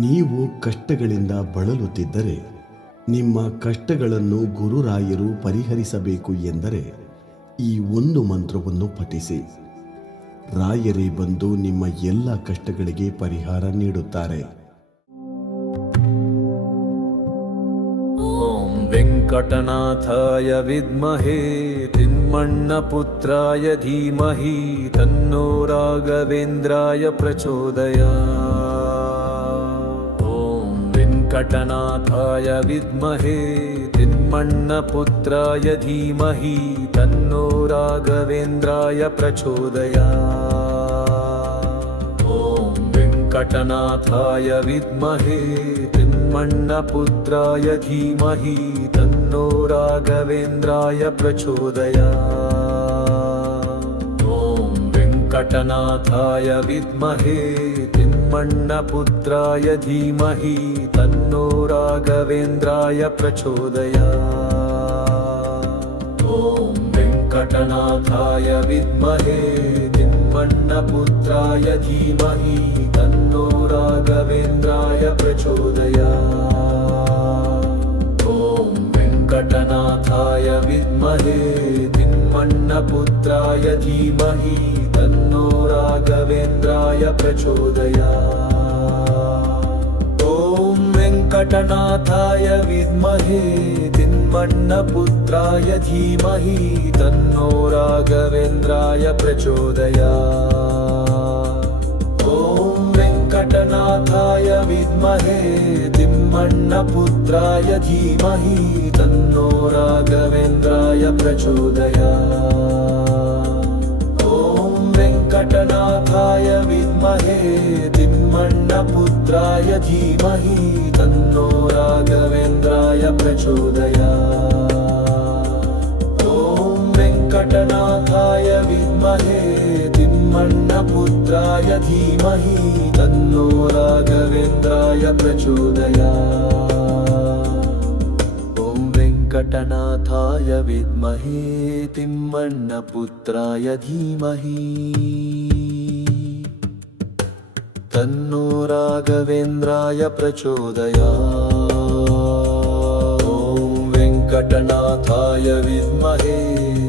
ನೀವು ಕಷ್ಟಗಳಿಂದ ಬಳಲುತ್ತಿದ್ದರೆ, ನಿಮ್ಮ ಕಷ್ಟಗಳನ್ನು ಗುರುರಾಯರು ಪರಿಹರಿಸಬೇಕು ಎಂದರೆ ಈ ಒಂದು ಮಂತ್ರವನ್ನು ಪಠಿಸಿ. ರಾಯರೇ ಬಂದು ನಿಮ್ಮ ಎಲ್ಲ ಕಷ್ಟಗಳಿಗೆ ಪರಿಹಾರ ನೀಡುತ್ತಾರೆ. ಓಂ ವೆಂಕಟನಾಥಾಯ ವಿದ್ಮಹೇ ತಿಮ್ಮಣ್ಣಪುತ್ರಾಯ ಧೀಮಹಿ, ತನ್ನೋ ರಾಘವೇಂದ್ರಾಯ ಪ್ರಚೋದಯ वेङ्कटनाथाय विद्महे तिन्मण्णपुत्राय धीमहि तन्नो राघवेन्द्राय प्रचोदयात्। ॐ वेङ्कटनाथाय विद्महे तिन्मण्णपुत्राय धीमहि तन्नो राघवेन्द्राय प्रचोदयात्। ॐ वेङ्कटनाथाय विद्महे तिन्मण्णपुत्राय धीमहि तन्नो राघवेन्द्राय प्रचोदयात्। ॐ वेङ्कटनाथाय विद्महे तिन्मण्णपुत्राय धीमहि तन्नो राघवेन्द्राय प्रचोदयात्। ॐ वेङ्कटनाथाय विद्महे तिन्मण्णपुत्राय धीमहि तन्नो राघवेन्द्राय प्रचोदयात् ॐ वेङ्कटनाथाय विद्महे तिन्मण्णपुत्राय धीमहि तन्नो राघवेन्द्राय प्रचोदयात् ॐ वेङ्कटनाथाय विद्महे तिम्मण्णपुत्राय धीमहि तन्नो राघवेन्द्राय प्रचोदयात् ॐ वेङ्कटनाथाय विद्महे तिम्मण्णपुत्राय धीमहि तन्नो राघवेन्द्राय प्रचोदयात् ॐ वेङ्कटनाथाय विद्महे तिम्मण्णपुत्राय धीमहि तन्नो राघवेन्द्राय प्रचोदयात् ॐ वेङ्कटनाथाय विद्महे तिम्मण्णपुत्राय धीमहि तन्नो राघवेन्द्राय प्रचोदयात् ॐ वेङ्कटनाथाय विद्महे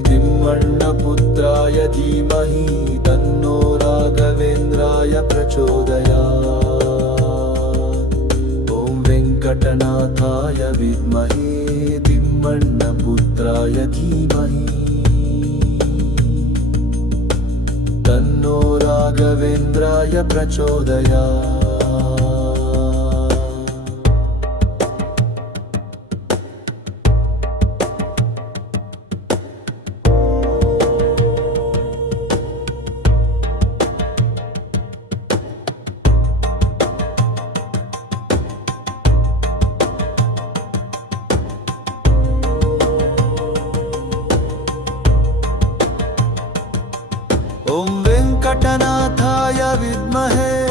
तिम्मण्णपुत्राय धीमहि ॐ वेङ्कटनाथाय विद्महे तिम्मण्णपुत्राय धीमहि तन्नो राघवेन्द्राय प्रचोदयात् ॐ वेङ्कटनाथाय विद्महे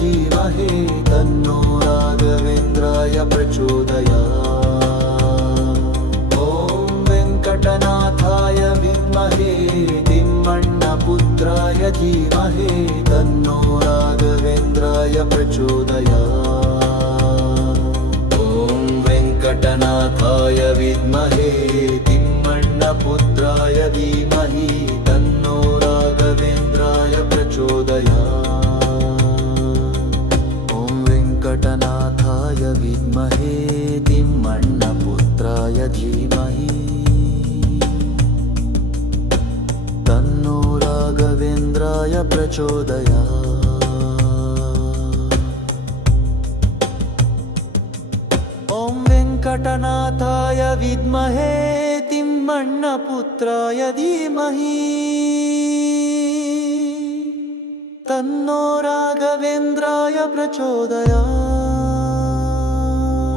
धीमहि तन्नो राघवेन्द्राय प्रचोदयात् ॐ वेङ्कटनाथाय विद्महे तिम्मण्णपुत्राय धीमहि तन्नो राघवेन्द्राय प्रचोदयात् ॐ वेङ्कटनाथाय विद्महे तिम्मण्णपुत्राय धीमहि तन्नो राघवेन्द्राय प्रचोदयात् ॐ वेङ्कटनाथाय विद्महे तिम्मण्णपुत्राय धीमहि तन्नो राघवेन्द्राय प्रचोदया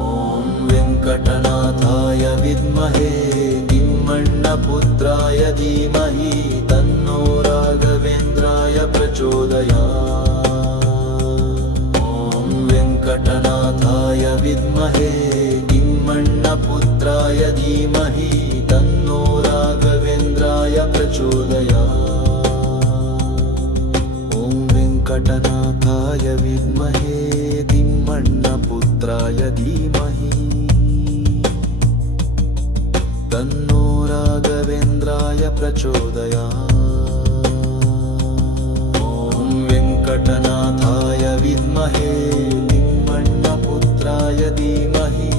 ॐ वेङ्कटनाथाय विद्महे तिम्मण्णपुत्राय धीमहि प्रचोदया। ॐ वेङ्कटनाथाय विद्महे तिम्मण्णपुत्राय धीमहि तन्नो राघवेन्द्राय प्रचोदया। ॐ वेङ्कटनाथाय विद्महे तिम्मण्णपुत्राय धीमहि। तन्नो राघवेन्द्राय प्रचोदया वेङ्कटनाथाय विद्महे निम्बण्मपुत्राय धीमहि